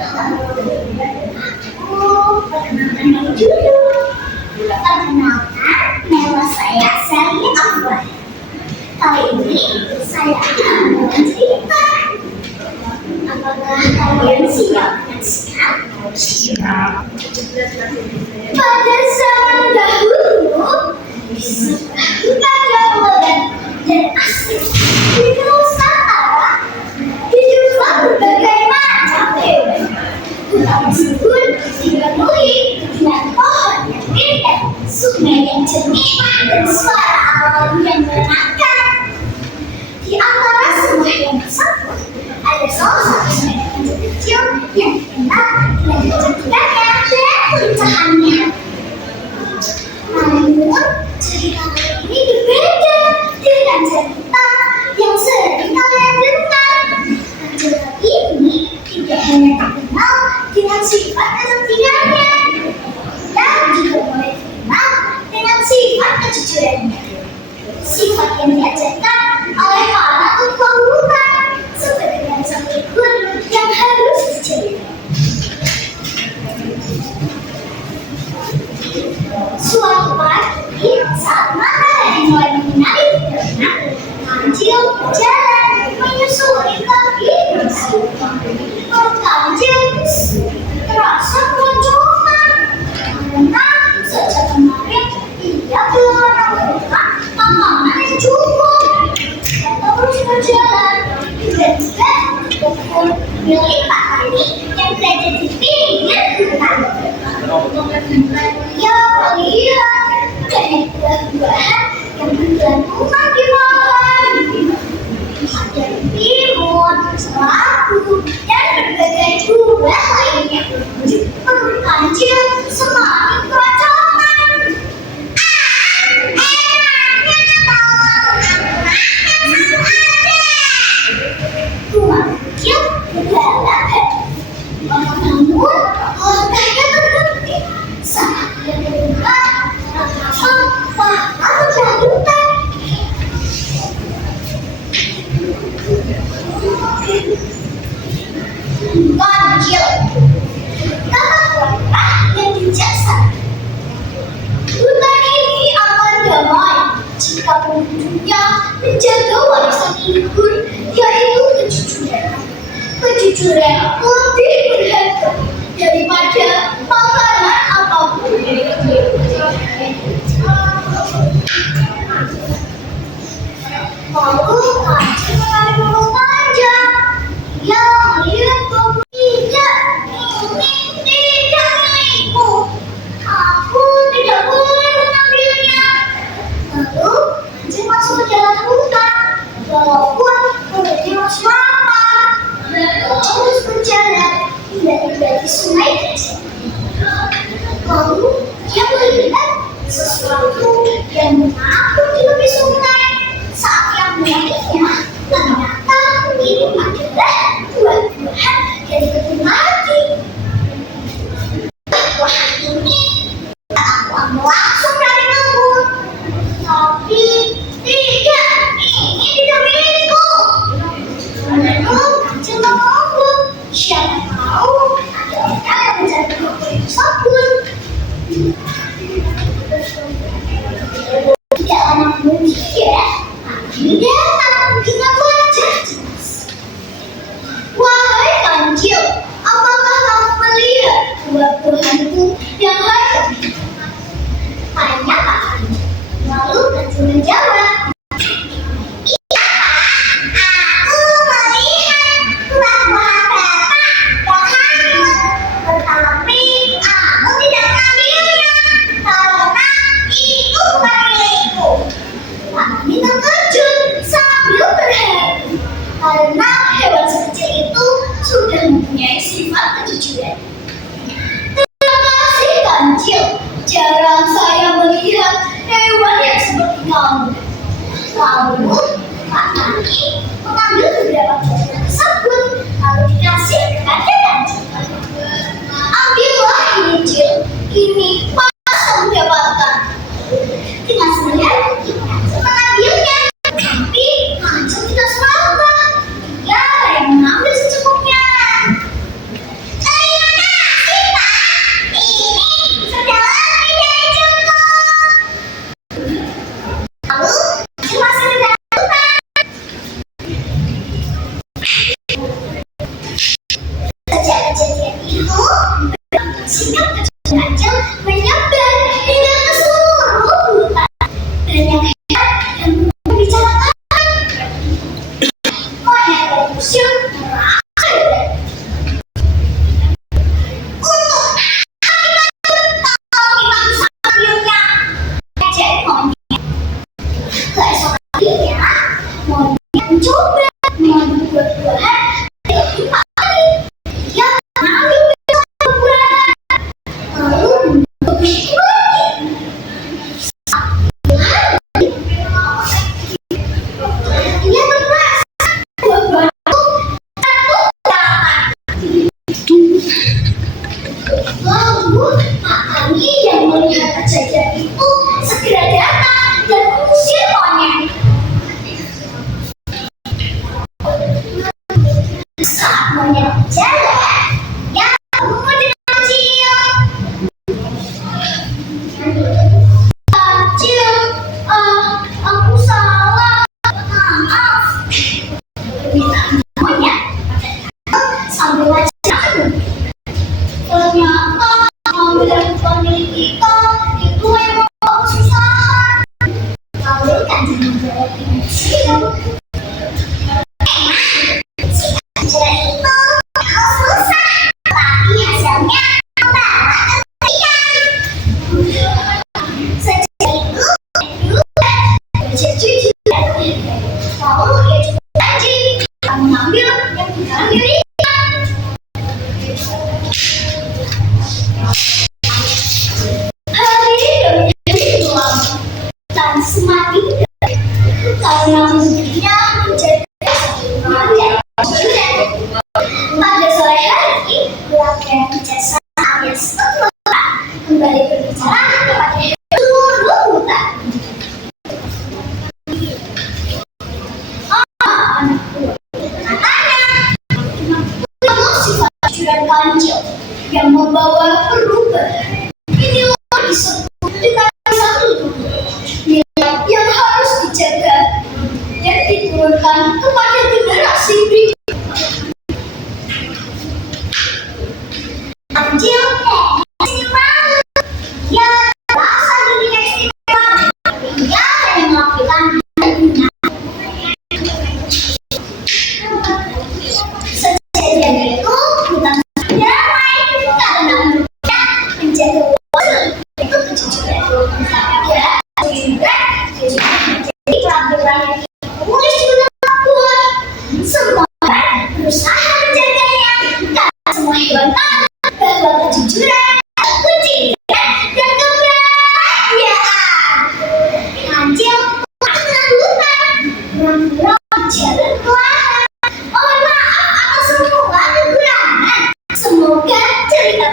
Perkenalkan diri dulu. Perkenalkan, nama saya Sally Afwan. Kali ini saya akan membawakan cerita. Apakah kalian siap menyaksikan? Siap. Pada zaman dahulu, di sebuah hutan yang megah dan asing di Nusantara, hiduplah berbagai macam hewan. Hutan tersebut dipenuhi dengan pohon yang indah, sungai yang jernih, dan suara alam yang menenangkan. Di antara semua hewan tersebut, ada salah satu serangga kecil yang dikenal dengan kecantikannya dan kelincahannya. Namun, cerita kali ini berbeda dengan cerita yang sering kalian dengar. Cerita ini tidak hanya terkenal dengan sifat kecantikannya, dan juga boleh dikenal dengan sifat kejujurannya. Sifat yang diajarkan oleh para tukang hutan, seperti bangsa berikut yang harus dijaga. Suatu pagi, saat matahari mulai menyinari terbenam, kancil berjalan menyusuri kehidupan. Perut kancil terasa keroncongan karena sejak kemarin ia belum menemukan makanan yang cukup. Terus berjalan, tiba-tiba pokok milik Pak Tani yang berada di pinggir hutan. Ia melihat banyak buah-buahan yang bergelantungan di pohon. Ada timun, selabu, dan berbagai buah lainnya. Perut kancil semakin keroncongan. Enaknya tolong aku makan satu aja. Rumah kecil berjalan hati. Namun, langkahnya terhenti saat dia mendengar apa kejutan. Kancil, kata wanita yang bijaksana. Hutan ini akan damai jika pengunjungnya menjaga warisan leluhur, yaitu kejujuran. Kejujuran lebih berharga daripada makanan apapun. Lalu kancil menarik nafas panjang. Ia melihat bahwa tidak, ini tidak milikku. Aku tidak boleh mengambilnya. Lalu kancil masuk ke dalam hutan, walaupun perutnya masih lapar. Terus berjalan hingga tiba di sungai kecil. Lalu dia melihat sesuatu yang mengaku di tepi sungai. Saat ia melihatnya, ternyata ini adalah buah-buahan dari kebun mati. Buah ini aku ambil langsung dari kebun. Tapi tidak, ini tidak milikku. Lalu kancil menunggu. Siapa tahu ada orang yang mencari buah tersebut. Tidak lama kemudian, Anggi datang dengan wajah cemas. Wahai kancil, apakah kamu melihat buah-buahanku yang lain? Tanya Pak Kancil. Lalu kancil menjawab, iya Pak, aku melihat buah-buahan Bapak yang hanyut. Tetapi aku tidak mengambilnya karena itu bukan milikku. Pak Kami terkejut sambil berharap karena hewan sekecil itu sudah mempunyai sifat kejujuran. Terima kasih kancil, jarang saya melihat hewan yang seperti kamu. Lalu Pak Kami mengambil beberapa buah tersebut lalu dikasih kepada kancil. Ambillah ini Cil, ini pas kamu dapatkan. Dengan senang hati kancil mengambilnya, tapi kancil tidak semangat. Dia yang mengambil secukupnya. Sikap kecil Kancil menyebar hingga ke seluruh hutan. Banyak hewan yang membicarakan. Monyet dan museum merasa untuk kalau kita bisa ambilnya ejek monyet. Keesokan harinya, monyet mencoba mengambil buah-buahan dari padi. Dia mengambil buah-buahan lalu membersihkan lagi. Ia merasa buah-buahan itu satu dapat. Lalu Pak Tani yang melihat kejadian itu segera datang dan mengusir monyet. Saat monyet berjalan, ia bertemu dengan Kancil. Kancil, aku salah. Maaf. Permintaan monyet sambil wajahnya. Ternyata mengambil yang bukan milik kita itu yang membawa kesusahan. Lalu Kancil menjawab dengan siap. Si Kancil itu susah, tapi hasilnya membawa kebaikan. Sejak itu, dia berjanji lalu dia juga janji akan mengambil yang bukan miliknya. Hari demi hari berlalu dan semakin dekat karena mimpinya menjadi monyet jujur. Pada sore hari, pelatihan bijaksana alias ketua kembali berbicara kepada seluruh hutan. Anakku, katanya, kamu sifat jujuran Kancil yang membawa perubahan. Inilah disebut dengan satu nilai yang harus dijaga dan diturunkan kepada generasi berikutnya. Kancil, istimewa. Dia merasa dirinya istimewa. Dia hanya melakukan hal yang sejadian itu hutan damai karena menurutnya menjaga waktu itu kejujuran. Ya, kejujuran menjadi peraturan yang ditulis di dalam buah. Semua orang berusaha menjaganya karena semua hewan tahu bahwa kejujuran kunci dan kebahagiaan. Kancil pulang ke hutan, berang-berang jalan perlahan. Mohon maaf atas semua kekurangan. Semoga cerita